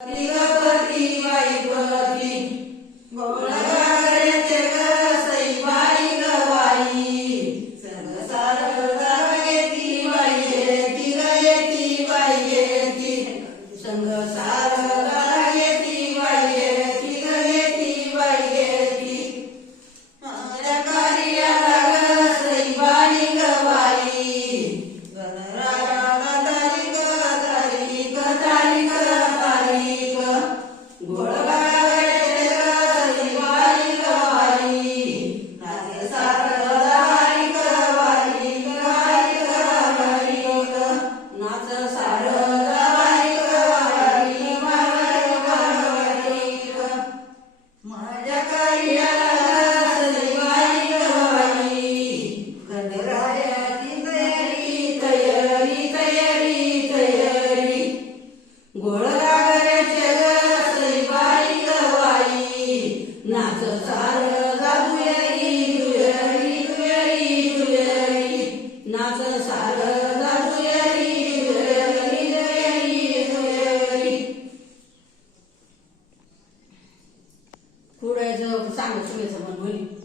नाच सार जादुयरी पुढे दुयरी दुयरी नाच सार सांग सुमेचं पण बोली.